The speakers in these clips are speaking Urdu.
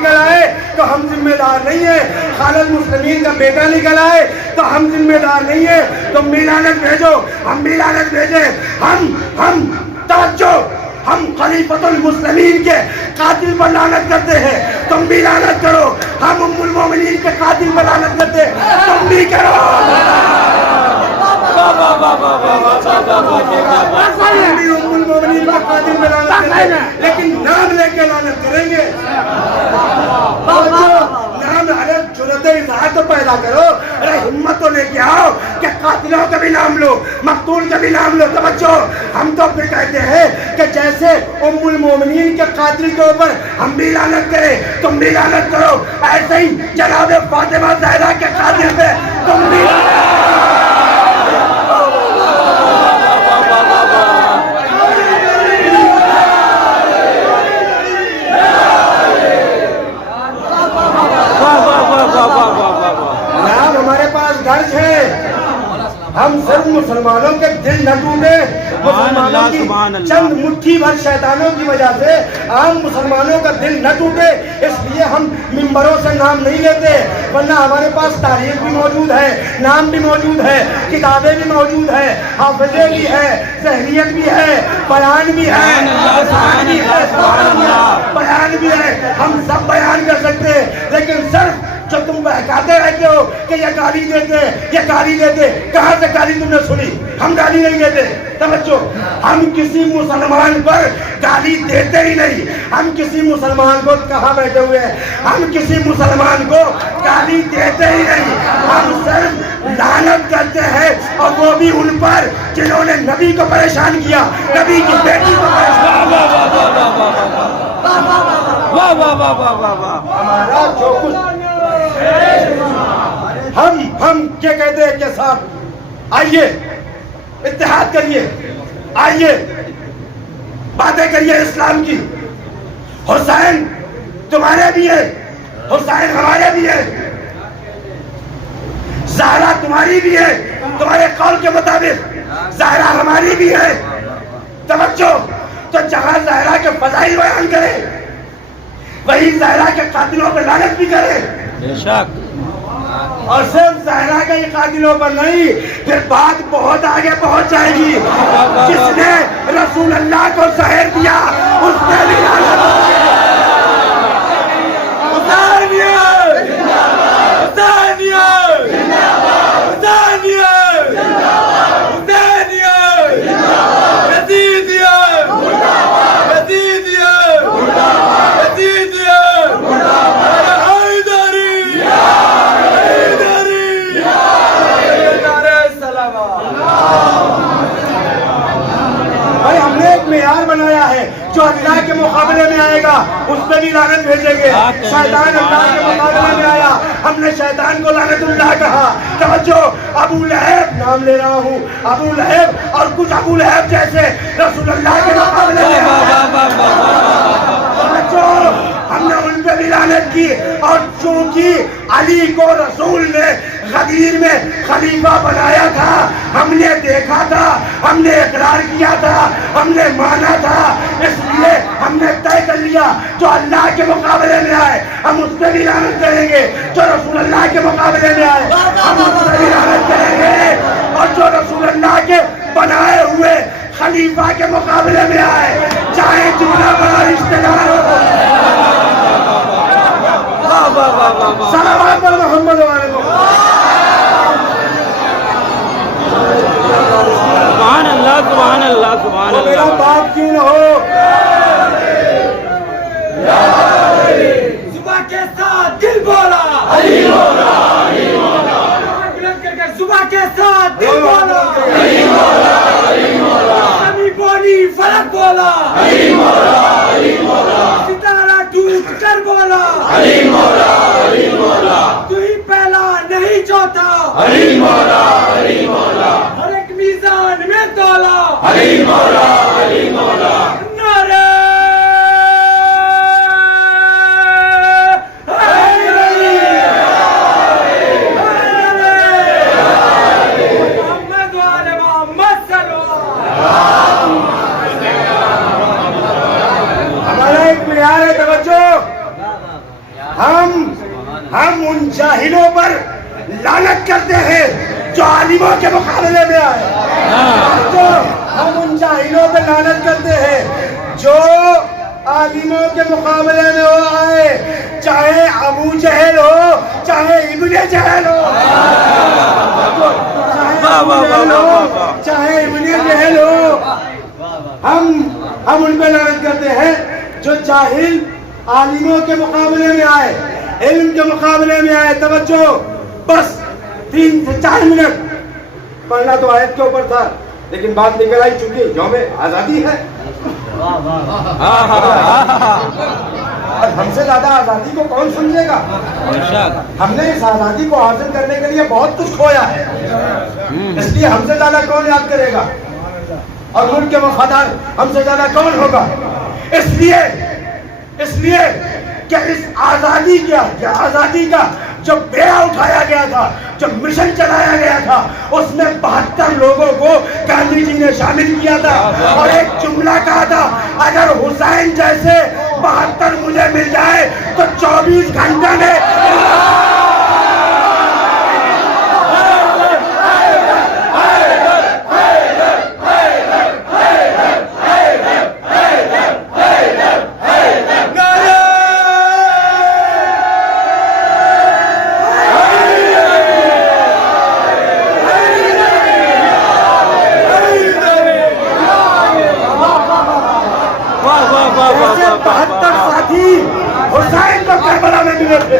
نکل آئے تو ہم ذمہ دار نہیں ہیں، خالد مسلمین کا بیٹا نکل آئے تو ہم ذمہ دار نہیں ہیں، تم بھی لعنت بھیجو ہم بھی لعنت بھیجیں، ہم توجہ، ہم خلیفۃ المسلمین کے قاتل پر لعنت کرتے ہیں، تم بھی لعنت کرو، ہم ام المومنین کے قاتل پر لعنت کرتے ہیں، تم بھی کرو، ہم بھی ام المومنین کے قاتل پر لعنت کرتے ہیں، لیکن نام لے کے لعنت کریں گے، نام حضرت جرأت اظہار تو پیدا کرو، ارے ہمت تو لے کے آؤ کہ قاتلوں کا بھی نام لو، مقتول کا بھی نام لو، توجہ، ہم تو پھر کہتے ہیں کہ جیسے ام المومنین کے قاتل کے اوپر ہم بھی لعنت کریں، تم بھی لعنت کرو، ایسے ہی جناب فاطمہ زہرا کے قاتل پہ تم بھی ہمارے پاس درج ہے، ہم صرف مسلمانوں کے دل نہ ٹوٹے، مسلمانوں کی چند مٹھی بھر شیطانوں کی وجہ سے عام مسلمانوں کا دل نہ ٹوٹے، اس لیے ہم ممبروں سے نام نہیں لیتے، ورنہ ہمارے پاس تاریخ بھی موجود ہے، نام بھی موجود ہے، کتابیں بھی موجود ہے، حافظے بھی ہے، ذہنیت بھی ہے، بیان بھی ہے، بیان بھی ہے، ہم سب بیان کر سکتے ہیں، لیکن صرف جو تم بہکاتے رہتے ہو کہ یہ گالی دیتے، یہ گالی دیتے، کہاں سے گالی تم نے سنی؟ ہم گالی نہیں دیتے، توجہ، ہم کسی مسلمان پر گالی دیتے ہی نہیں، ہم کسی مسلمان کو کہاں بیٹھے ہوئے ہیں، ہم کسی مسلمان کو گالی دیتے ہی نہیں، ہم صرف لعنت کرتے ہیں، اور وہ بھی ان پر جنہوں نے نبی کو پریشان کیا، نبی کی بیٹی کو پریشان کیا، ہمارا جو کچھ ہم کیا کہتے ہیں کہ صاحب آئیے اتحاد کریے، آئیے باتیں کریے اسلام کی، حسین تمہارے بھی ہے، حسین ہمارے بھی ہے، زہرا تمہاری بھی ہے، تمہارے قول کے مطابق زہرا ہماری بھی ہے، توجہ، تو جہاں زہرا کے فضائل بیان کرے وہی زہرا کے قاتلوں پر لعنت بھی کرے، بے شک، اور صرف زہرا کے قاتلوں پر نہیں، پھر بات بہت آگے پہنچ جائے گی، جس نے رسول اللہ کو زہر دیا اس نے بھی لعنت ہوگی، معیار بنایا ہے، جو اللہ کے مقابلے میں آئے گا اس پہ بھی لعنت بھیجیں گے، شیطان اللہ کے مقابلے میں آیا، ہم نے شیطان کو لعنت اللہ کہا، توجہ، ابو لہب نام لے رہا ہوں، ابو لہب اور کچھ ابو لہب جیسے رسول اللہ کے مقابلے میں توجہ، ہم نے ان پہ بھی لعنت کی، اور چونکہ علی کو رسول نے غدیر میں خلیفہ بنایا تھا، ہم نے دیکھا تھا، ہم نے اقرار کیا تھا، ہم نے مانا تھا، اس لیے ہم نے طے کر لیا جو اللہ کے مقابلے میں آئے ہم اس پہ بھی لعنت کریں گے، جو رسول اللہ کے مقابلے میں آئے ہم اس پہ بھی لعنت کریں گے، اور جو رسول اللہ کے بنائے ہوئے خلیفہ کے مقابلے میں آئے چاہے جتنا بڑا رشتہ دار ہو، صلوات محمد علیہ سبحان اللہ، سبحان اللہ، سبحان وہ میرا اللہ، باپ کیوں نہ ہو، صبح کے ساتھ دل بولا، علی مولا، علی مولا، بلند کر کے صبح کے ساتھ دل بولا، علی مولا، علی مولا، کبھی بولی فلک بولا، علی مولا، علی مولا، ستارہ ٹوٹ کر بولا، علی مولا، علی مولا، تو ہی پہلا نہیں چوتھا، علی مولا، علی مولا، ہر ایک میزان میں تولا، علی مولا، علی مولا، نعرہ حیدری، محمد وآل محمد صلو ہمارا ایک معیار ہے، توجہ، ان جاہلوں پر لعنت کرتے ہیں جو عالموں کے مقابلے میں آئے. تو ہم ان جاہلوں پہ لعنت کرتے ہیں جو عالموں کے مقابلے میں ہو آئے, چاہے ابو جہل ہو چاہے ابن جہل ہو, چاہے ابن جہل ہو, ہم ان پہ لعنت کرتے ہیں جو جاہل عالموں کے مقابلے میں آئے, علم کے مقابلے میں آئے. توجہ, بس 3 سے 4 منٹ پڑھنا تو آیت کے اوپر تھا, لیکن بات نکل آئی چونکہ یوم آزادی ہے. اور ہم سے زیادہ آزادی کو کون سمجھے گا؟ ہم نے اس آزادی کو حاصل کرنے کے لیے بہت کچھ کھویا ہے, اس لیے ہم سے زیادہ کون یاد کرے گا, اور ملک کے وفادار ہم سے زیادہ کون ہوگا؟ اس لیے کہ اس آزادی کا جو بیڑا اٹھایا گیا تھا, جو مشن چلایا گیا تھا, اس میں 72 لوگوں کو گاندھی جی نے شامل کیا تھا, اور ایک جملہ کہا تھا, اگر حسین جیسے 72 مجھے مل جائے تو 24 گھنٹے میں حسین کو کربلا میں ملے تھے,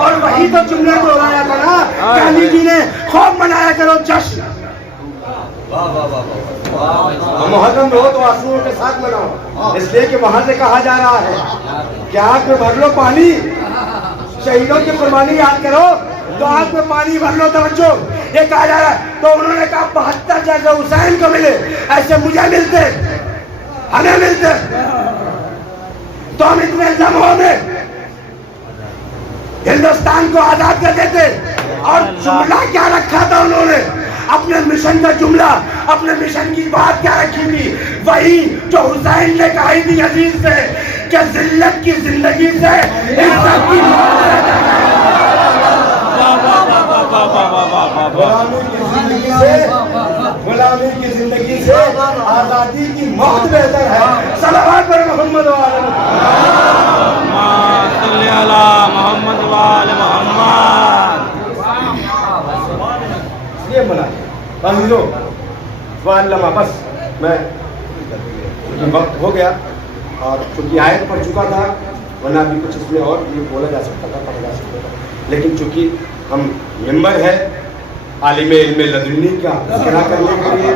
اور وہی تو جملہ دہرایا تھا نا گاندھی جی نے, خوب منایا کرو جشن, محرم ہو تو آنسوؤں کے ساتھ مناؤ, اس لیے کہ وہاں سے کہا جا رہا ہے کہ آنکھ میں بھر لو پانی, شہیدوں کی قربانی یاد کرو تو آنکھ میں پانی بھر لو. توجہ, یہ کہا جا رہا ہے. تو انہوں نے کہا 72 جیسے حسین کو ملے ایسے مجھے ملتے, ہمیں ملتے, تو ہم اتنے لمحوں میں ہندوستان کو آزاد کر دیتے. اور جملہ کیا رکھا تھا انہوں نے, اپنے مشن کا جملہ, اپنے مشن کی بات کیا رکھی تھی, وہی جو حسین نے کہی تھی عزیز سے کہ ذلت کی زندگی سے عزت کی غلامی کی زندگی سے آزادی کی موت بہتر ہے. صلوات پر محمد و آل محمد وآل محمد. یہ بنا عزیزوں, سبحان اللہ. بس میں وقت ہو گیا, اور چونکہ آیت پڑھ چکا تھا, ورنہ بھی کچھ اس میں اور یہ بولا جا سکتا تھا, پڑھا جا سکتا تھا, لیکن چونکہ ہم ممبر ہے عالم علم لدنی کا تذکرہ کرنے کے لیے,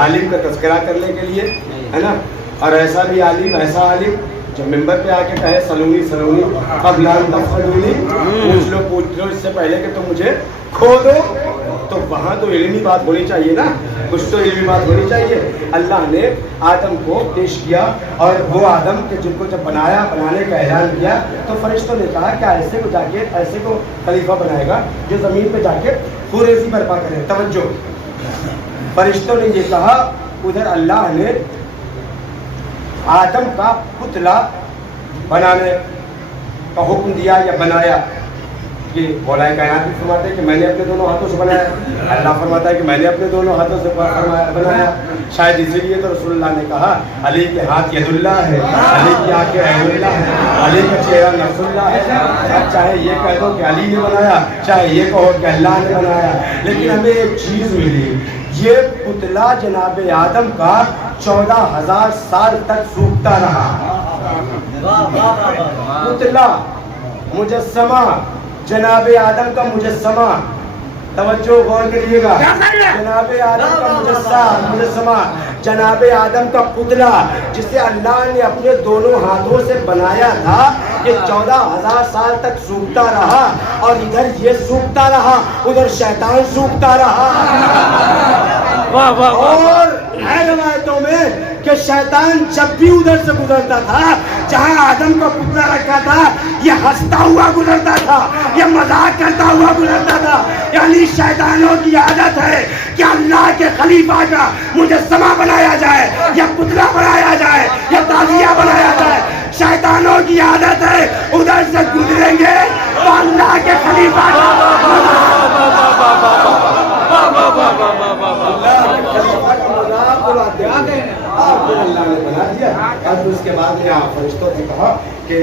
عالم کا تذکرہ کرنے کے لیے, ہے نا, اور ایسا بھی عالم, ایسا عالم جو ممبر پہ آ کے کہے سلونی سلونی قبل ان تفضلونی, پوچھ لو اس سے پہلے کہ تم مجھے کھو دو, تو وہاں تو علمی بات ہونی چاہیے نا, کچھ تو علمی بات ہونی چاہیے. اللہ نے آدم کو پیش کیا, اور وہ آدم کے جن کو جب بنانے کا اعلان کیا, تو فرشتوں نے کہا کہ ایسے کو جا کے ایسے کو خلیفہ بنائے گا جو زمین پہ جا کے خوریزی برپا کرے. توجہ, فرشتوں نے یہ کہا, ادھر اللہ نے آدم کا پتلا بنانے کا حکم دیا یا بنایا. کہ مولا کائنات بھی فرماتے ہیں کہ میں نے اپنے دونوں ہاتھوں سے بنایا, اللہ فرماتا ہے کہ میں نے اپنے دونوں ہاتھوں سے بنایا. شاید اسی لیے تو رسول اللہ نے کہا علی کے ہاتھ ید اللہ ہے, علی کی آنکھیں عین اللہ ہے, علی کا چہرہ نفس اللہ ہے. چاہے یہ کہہ دو کہ علی نے بنایا, چاہے یہ کہو کہ اللہ نے بنایا, لیکن ہمیں ایک چیز ملی, یہ پتلا جناب آدم کا 14,000 سال تک سوکھتا رہا. پتلا, مجسمہ, جناب آدم کا مجسمہ, توجہ غور کریے گا, جناب آدم کا مجسمہ, جناب آدم کا پتلا جسے اللہ نے اپنے دونوں ہاتھوں سے بنایا تھا, یہ 14,000 سال تک سوکھتا رہا, اور ادھر یہ سوکھتا رہا, ادھر شیطان سوکھتا رہا. اور ہے روایتوں میں کہ شیطان جب بھی ادھر سے گزرتا تھا جہاں آدم کا پتلا رکھا تھا, یہ ہنستا ہوا گزرتا تھا, یہ مذاق کرتا ہوا گزرتا تھا. یعنی شیطانوں کی عادت ہے کہ اللہ کے خلیفہ کا مجسمہ بنایا جائے, یا پتلا بنایا جائے, یا تعزیہ بنایا جائے. شیطانوں کی عادت ہے ادھر سے گزریں گے تو اللہ کے خلیفہ اور پھر اللہ نے بنا دیا. اور پھر اس کے بعد میں فرشتوں نے کہا کہ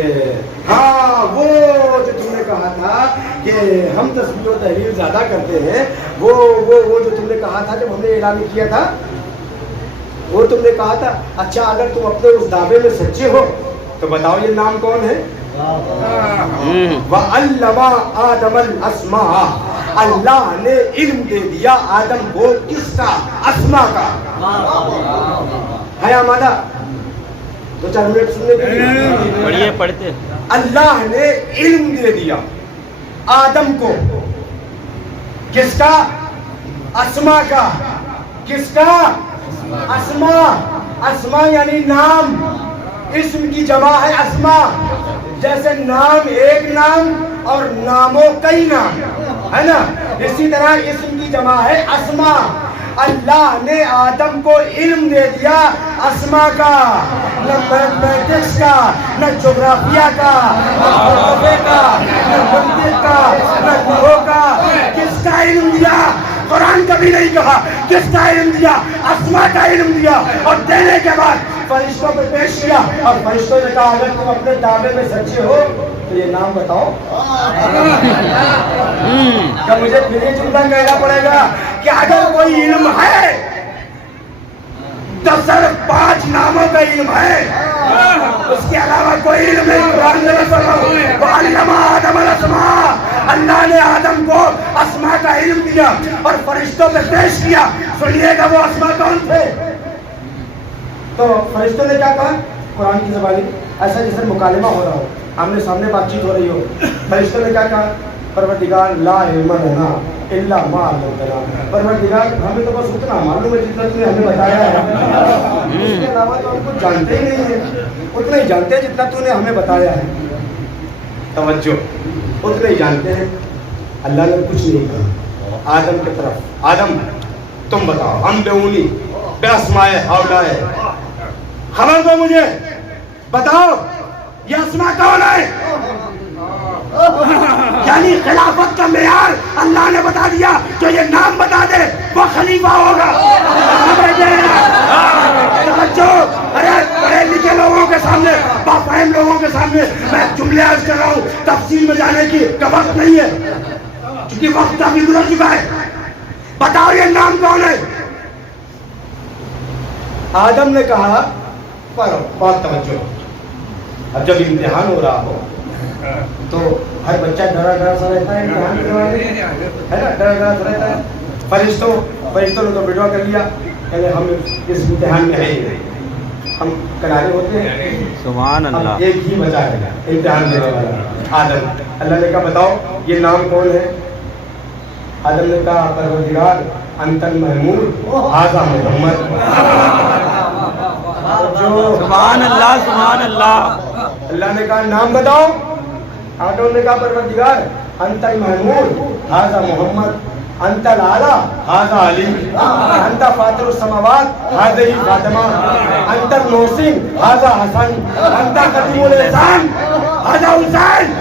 ہاں وہ جو تم نے کہا تھا کہ ہم تسبیح و تحلیل زیادہ کرتے ہیں، وہ جو تم نے کہا تھا جب ہم نے اعلان کیا تھا، وہ تم نے کہا تھا. اچھا اگر تم اپنے اس دعوے میں سچے ہو تو بتاؤ یہ نام کون ہے؟ وَعَلَّمَ آدَمَ الْأَسْمَاءَ، اللہ نے علم دے دیا آدم کو کس کا؟ اسما کا. ہے آمادہ؟ دو چار منٹ سننے کے لیے پڑھیے پڑھتے. اللہ نے علم دے دیا آدم کو کس کا؟ اسما کا. کس کا؟ اسما. اسما یعنی نام. اسم کی جمع ہے اسما. جیسے نام ایک نام اور ناموں کئی نام ہے نا، اسی طرح اسم کی جمع ہے اسما. اللہ نے آدم کو علم دے دیا اسما کا، نہ میتھمیٹکس کا، نہ جغرافیہ کا، نہ فلسفے کا، نہ منطق کا، نہ نحو کا. کس کا علم دیا؟ قرآن کبھی نہیں کہا. کس کا علم دیا؟ اسما کا علم دیا. اور دینے کے بعد فرشتوں پہ پیش کیا اور فرشتوں نے کہا اگر تم اپنے دعوے میں سچے ہو تو یہ نام بتاؤ. کیا مجھے پھر یہ جملہ کہنا پڑے گا کہ اگر کوئی علم ہے تو صرف 5 ناموں کا علم ہے، اس کے علاوہ کوئی علم نہیں. قرآن میں وَعَلَّمَ آدَمَ الْأَسْمَاءَ، اللہ نے آدم کو اسما کا علم دیا اور فرشتوں پہ پیش کیا. سنیے گا وہ اسما کون تھے؟ تو فرشتوں نے کیا کہا؟ قرآن کی زبانی ایسا جیسے مکالمہ ہو رہا ہو، آمنے سامنے بات چیت ہو رہی ہو. فرشتوں نے کیا کہا؟ پروردگار لا علم لنا الا ما علمتنا. پروردگار ہمیں تو بس اتنا معلوم ہے جتنا تم نے ہمیں بتایا ہے، اس کے علاوہ تو ہم کچھ جانتے ہی نہیں ہیں. اتنا ہی جانتے ہیں جتنا تو نے ہمیں بتایا ہے. توجہ، اتنا ہی جانتے ہیں. اللہ نے کچھ نہیں کہا آدم کی طرف. آدم تم بتاؤ، ہم بیونی بے اسمائے ہاؤلائے، خبر دو مجھے، بتاؤ یہ اسما کون ہے؟ یعنی خلافت کا معیار اللہ نے بتا دیا. جو یہ نام بتا دے وہ خلیفہ ہوگا. توجہ، ارے پڑھے لکھے لوگوں کے سامنے، بافہم لوگوں کے سامنے میں جملے عرض کر رہا ہوں. تفصیل میں جانے کی وقت نہیں ہے کیونکہ وقت ابھی گزر چکا ہے. بتاؤ یہ نام کون ہے؟ آدم نے کہا پڑھو، بہت توجہ. اب جب امتحان ہو رہا ہو تو ہر بچہ ڈرا ڈرا سا رہتا ہے، امتحان کے دوران ہے نا، ڈرا ڈرا سا رہتا ہے. فرشتوں نے تو وڈرا کر لیا کہ ہم اس امتحان میں ہے ہی نہیں، ہم کنارے ہوتے ہیں. سبحان اللہ. ایک ہی بچہ ہے امتحان دینے والا، آدم. اللہ نے کہا بتاؤ یہ نام کون ہے؟ آدم نے کہا پروردگار انت المحمود ھذا محمد. سبحان اللہ سبحان اللہ. اللہ نے کہا نام بتاؤ. آدم نے کہا پروردگار انت المحمود ھذا محمد، انت الاعلی ھذا علی، انت فاطر السماوات ھذہ فاطمہ، انت المحسن ھذا حسن، انت قدیم الاحسان ھذا حسین.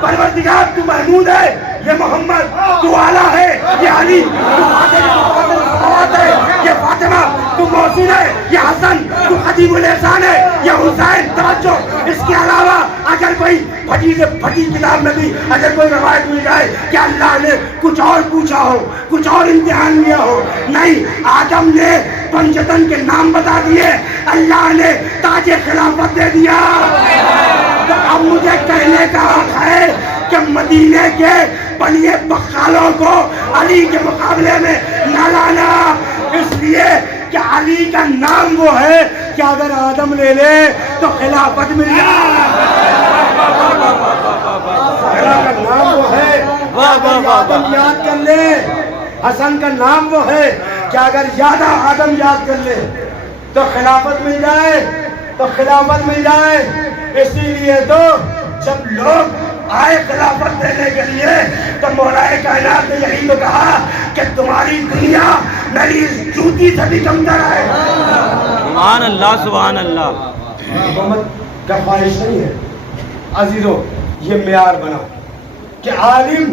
پروردگار تو محمود ہے، یہ محمد. تو اعلیٰ ہے، یہ علی. تو فاطر السماوات ہے، یہ فاطمہ. تو محسن ہے، یہ حسن. تو قدیم الاحسان ہے، یہ حسین. توجہ، اس کے علاوہ اگر کوئی پھٹی کتاب میں بھی اگر کوئی روایت مل جائے کہ اللہ نے کچھ اور پوچھا ہو، کچھ اور امتحان لیا ہو، نہیں. آدم نے پنجتن کے نام بتا دیے، اللہ نے تاج خلافت دے دیا. تو اب مجھے کہنے کا حق ہے کہ مدینے کے بنیے بقالوں کو علی کے مقابلے میں نہ لانا، اس لیے کہ علی کا نام وہ ہے کہ اگر آدم لے لے تو خلافت مل جائے. کا نام وہ ہے اگر آدم یاد کر لے. حسن کا نام وہ ہے کہ اگر زیادہ آدم یاد کر لے تو خلافت مل جائے، تو خلافت مل جائے. اسی لیے تو جب لوگ آئے خلافت دینے کے لیے تو مولا کائنات نے یہی تو کہا کہ تمہاری دنیا میری جوتی سے بھی کمتر ہے. سبحان اللہ سبحان اللہ. حکومت کا خواہش نہیں ہے عزیزو، یہ معیار بنا کہ عالم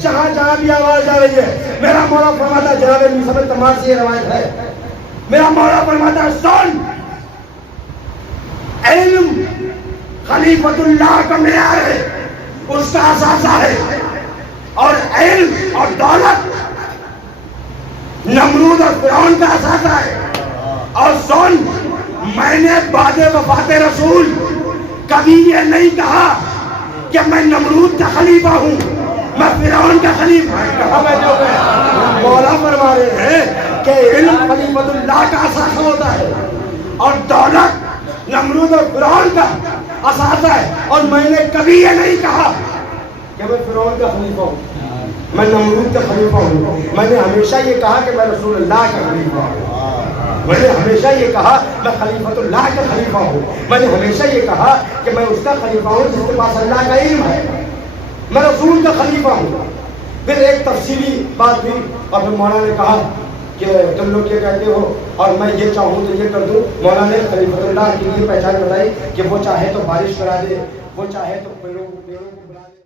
جہاں جہاں بھی آواز جا رہی ہے میرا مولا فرماتا ہے جناب مصعب تمار سے یہ روایت ہے میرا مولا فرماتا ہے سن علم خلیفۃ اللہ کا معیار ہے اس کا اثاثہ ہے اور علم اور دولت نمرود اور فرعون کا اثاثہ ہے اور سن میں نے بعد وفات رسول کبھی یہ نہیں کہا کہ میں نمرود کا خلیفہ ہوں میں فرعون کا خلیفہ کہا میں جو مولا فرما رہے ہیں کہ علم خلیفۃ اللہ کا اثاثہ ہوتا ہے اور دولت نمرود اور فرعون کا اثاثہ ہے اور میں نے کبھی یہ نہیں کہا کہ میں فرعون کا خلیفہ ہوں میں نمرود کا خلیفہ ہوں میں نے ہمیشہ یہ کہا کہ میں رسول اللہ کا خلیفہ ہوں میں نے ہمیشہ یہ کہا میں خلیفۃ اللہ کا خلیفہ ہوں میں نے ہمیشہ یہ کہا کہ میں اس کا خلیفہ ہوں جس کے پاس اللہ کا علم ہے میں رسول کا خلیفہ ہوں پھر ایک تفصیلی بات ہوئی اور پھر مولانا نے کہا کہ تم لوگ یہ کہتے ہو اور میں یہ چاہوں تو یہ کر دوں مولانا نے خلیفۃ اللہ کی یہ پہچان بتائی کہ وہ چاہے تو بارش کرا دے وہ چاہے تو پیڑوں کو بلا دے